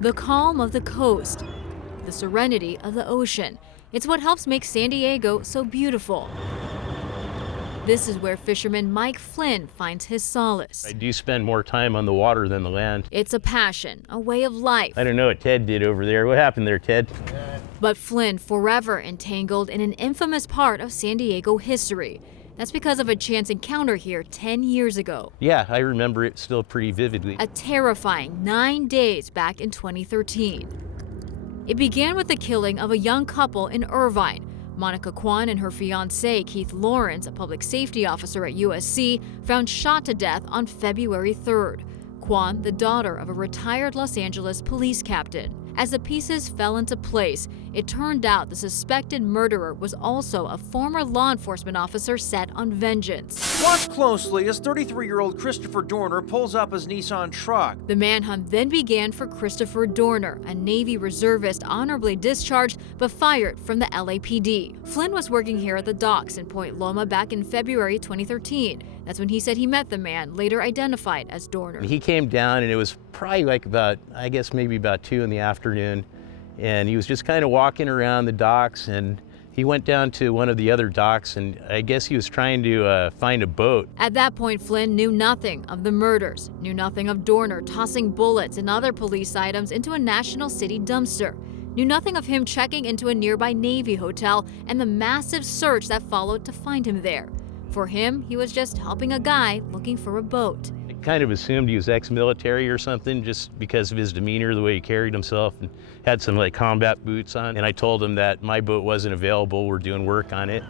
The calm of the coast, the serenity of the ocean. It's what helps make San Diego so beautiful. This is where fisherman Mike Flynn finds his solace. I do spend more time on the water than the land. It's a passion, a way of life. I don't know what Ted did over there. What happened there, Ted? But Flynn forever entangled in an infamous part of San Diego history. That's because of a chance encounter here 10 years ago. Yeah, I remember it still pretty vividly. A terrifying 9 days back in 2013. It began with the killing of a young couple in Irvine. Monica Quan and her fiancé, Keith Lawrence, a public safety officer at USC, found shot to death on February 3rd. Quan, the daughter of a retired Los Angeles police captain. As the pieces fell into place, it turned out the suspected murderer was also a former law enforcement officer set on vengeance. Watch closely as 33-year-old Christopher Dorner pulls up his Nissan truck. The manhunt then began for Christopher Dorner, a Navy reservist honorably discharged but fired from the LAPD. Flynn was working here at the docks in Point Loma back in February 2013. That's when he said he met the man, later identified as Dorner. He came down and it was probably like about, I guess maybe about 2 in the afternoon. And he was just kind of walking around the docks, and he went down to one of the other docks, and I guess he was trying to find a boat. At that point, Flynn knew nothing of the murders, knew nothing of Dorner tossing bullets and other police items into a National City dumpster, knew nothing of him checking into a nearby Navy hotel and the massive search that followed to find him there. For him, he was just helping a guy looking for a boat. I kind of assumed he was ex-military or something just because of his demeanor, the way he carried himself, and had some like combat boots on. And I told him that my boat wasn't available, we're doing work on it.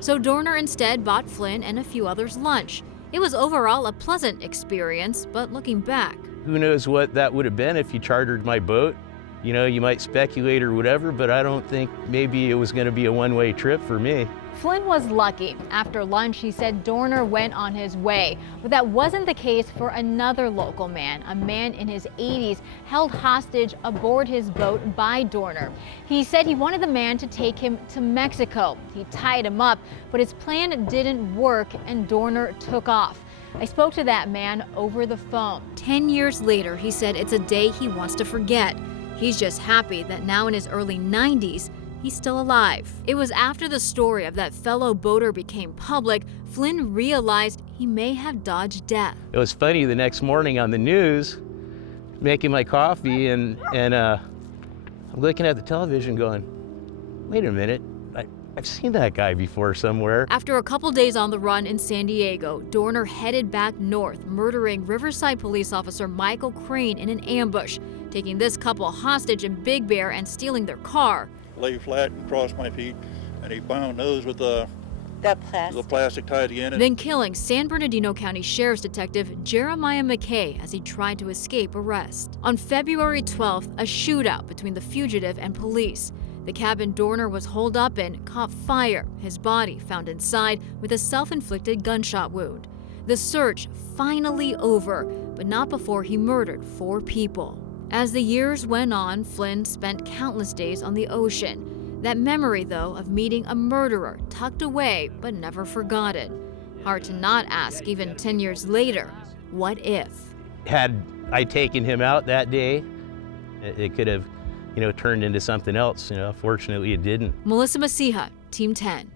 So Dorner instead bought Flynn and a few others lunch. It was overall a pleasant experience, but looking back, who knows what that would have been if he chartered my boat. You know, you might speculate or whatever, but I don't think maybe it was going to be a one-way trip for me. Flynn was lucky. After lunch, he said Dorner went on his way. But that wasn't the case for another local man, a man in his 80s held hostage aboard his boat by Dorner. He said he wanted the man to take him to Mexico. He tied him up, but his plan didn't work and Dorner took off. I spoke to that man over the phone. 10 years later, he said it's a day he wants to forget. He's just happy that now in his early 90s, he's still alive. It was after the story of that fellow boater became public, Flynn realized he may have dodged death. It was funny, the next morning on the news, making my coffee, and I'm looking at the television going, wait a minute, I've seen that guy before somewhere. After a couple days on the run in San Diego, Dorner headed back north, murdering Riverside police officer Michael Crane in an ambush, taking this couple hostage in Big Bear and stealing their car. Lay flat and cross my feet, and he bound those with the plastic tied at the end. Then killing San Bernardino County Sheriff's Detective Jeremiah McKay as he tried to escape arrest. On February 12th, a shootout between the fugitive and police. The cabin Dorner was holed up in caught fire, his body found inside with a self-inflicted gunshot wound. The search finally over, but not before he murdered 4 people. As the years went on, Flynn spent countless days on the ocean. That memory, though, of meeting a murderer tucked away but never forgotten. Hard to not ask, even 10 years later, what if? Had I taken him out that day, it could have, turned into something else. Fortunately, it didn't. Melissa Masiha, Team 10.